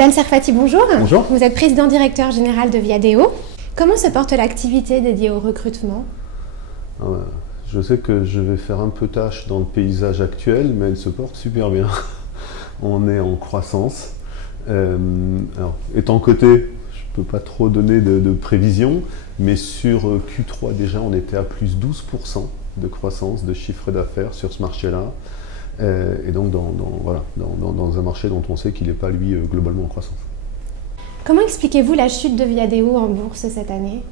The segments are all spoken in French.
Dan Serfati, bonjour. Bonjour. Vous êtes président-directeur général de Viadeo. Comment se porte l'activité dédiée au recrutement? Je sais que je vais faire un peu tâche dans le paysage actuel, mais elle se porte super bien. On est en croissance. Alors, étant coté, je ne peux pas trop donner de prévisions, mais sur Q3 déjà, on était à plus 12% de croissance de chiffre d'affaires sur ce marché-là. Et donc dans un marché dont on sait qu'il n'est pas, lui, globalement en croissance. Comment expliquez-vous la chute de Viadeo en bourse cette année?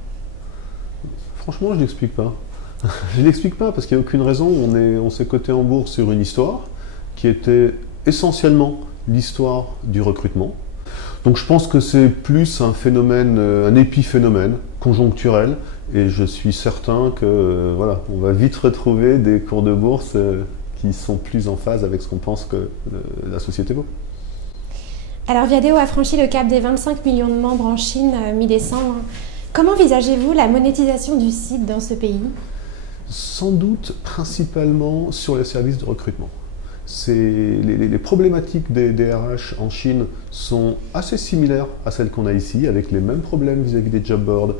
Franchement, je ne l'explique pas. Je ne l'explique pas parce qu'il n'y a aucune raison. On s'est coté en bourse sur une histoire qui était essentiellement l'histoire du recrutement. Donc je pense que c'est plus un phénomène, un épiphénomène conjoncturel, et je suis certain que on va vite retrouver des cours de bourse qui sont plus en phase avec ce qu'on pense que la société vaut. Alors Viadeo a franchi le cap des 25 millions de membres en Chine mi-décembre. Comment envisagez-vous la monétisation du site dans ce pays? Sans doute principalement sur les services de recrutement. Les problématiques des RH en Chine sont assez similaires à celles qu'on a ici, avec les mêmes problèmes vis-à-vis des job boards.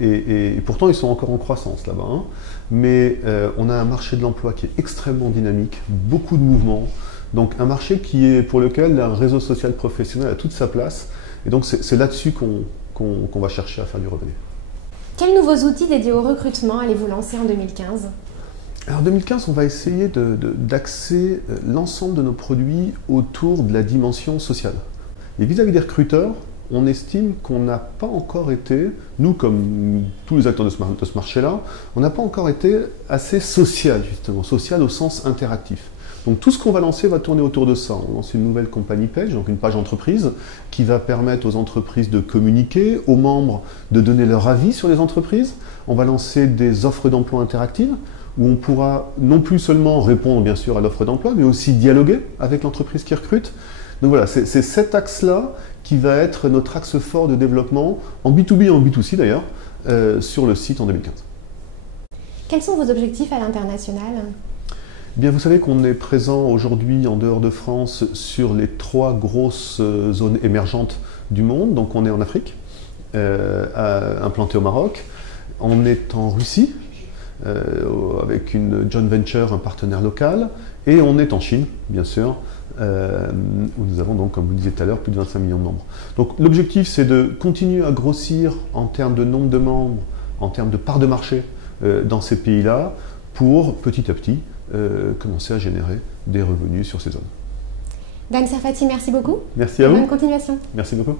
Et pourtant, ils sont encore en croissance là-bas. Hein. Mais on a un marché de l'emploi qui est extrêmement dynamique, beaucoup de mouvements. Donc un marché pour lequel un réseau social professionnel a toute sa place. Et donc c'est là-dessus qu'on va chercher à faire du revenu. Quels nouveaux outils dédiés au recrutement allez-vous lancer en 2015? Alors en 2015, on va essayer d'axer l'ensemble de nos produits autour de la dimension sociale. Et vis-à-vis des recruteurs, on estime qu'on n'a pas encore été, nous comme tous les acteurs de ce marché-là, on n'a pas encore été assez social justement, social au sens interactif. Donc tout ce qu'on va lancer va tourner autour de ça. On lance une nouvelle company page, donc une page entreprise, qui va permettre aux entreprises de communiquer, aux membres de donner leur avis sur les entreprises. On va lancer des offres d'emploi interactives, où on pourra non plus seulement répondre bien sûr à l'offre d'emploi, mais aussi dialoguer avec l'entreprise qui recrute. Donc voilà, c'est cet axe-là qui va être notre axe fort de développement, en B2B et en B2C d'ailleurs, sur le site en 2015. Quels sont vos objectifs à l'international ? Bien, vous savez qu'on est présent aujourd'hui en dehors de France sur les 3 grosses zones émergentes du monde. Donc on est en Afrique, implanté au Maroc, on est en Russie, avec une joint venture, un partenaire local, et on est en Chine, bien sûr, où nous avons donc, comme vous disiez tout à l'heure, plus de 25 millions de membres. Donc l'objectif, c'est de continuer à grossir en termes de nombre de membres, en termes de part de marché dans ces pays-là, pour petit à petit commencer à générer des revenus sur ces zones. Dan Serfati, merci beaucoup. Merci à vous. Bonne continuation. Merci beaucoup.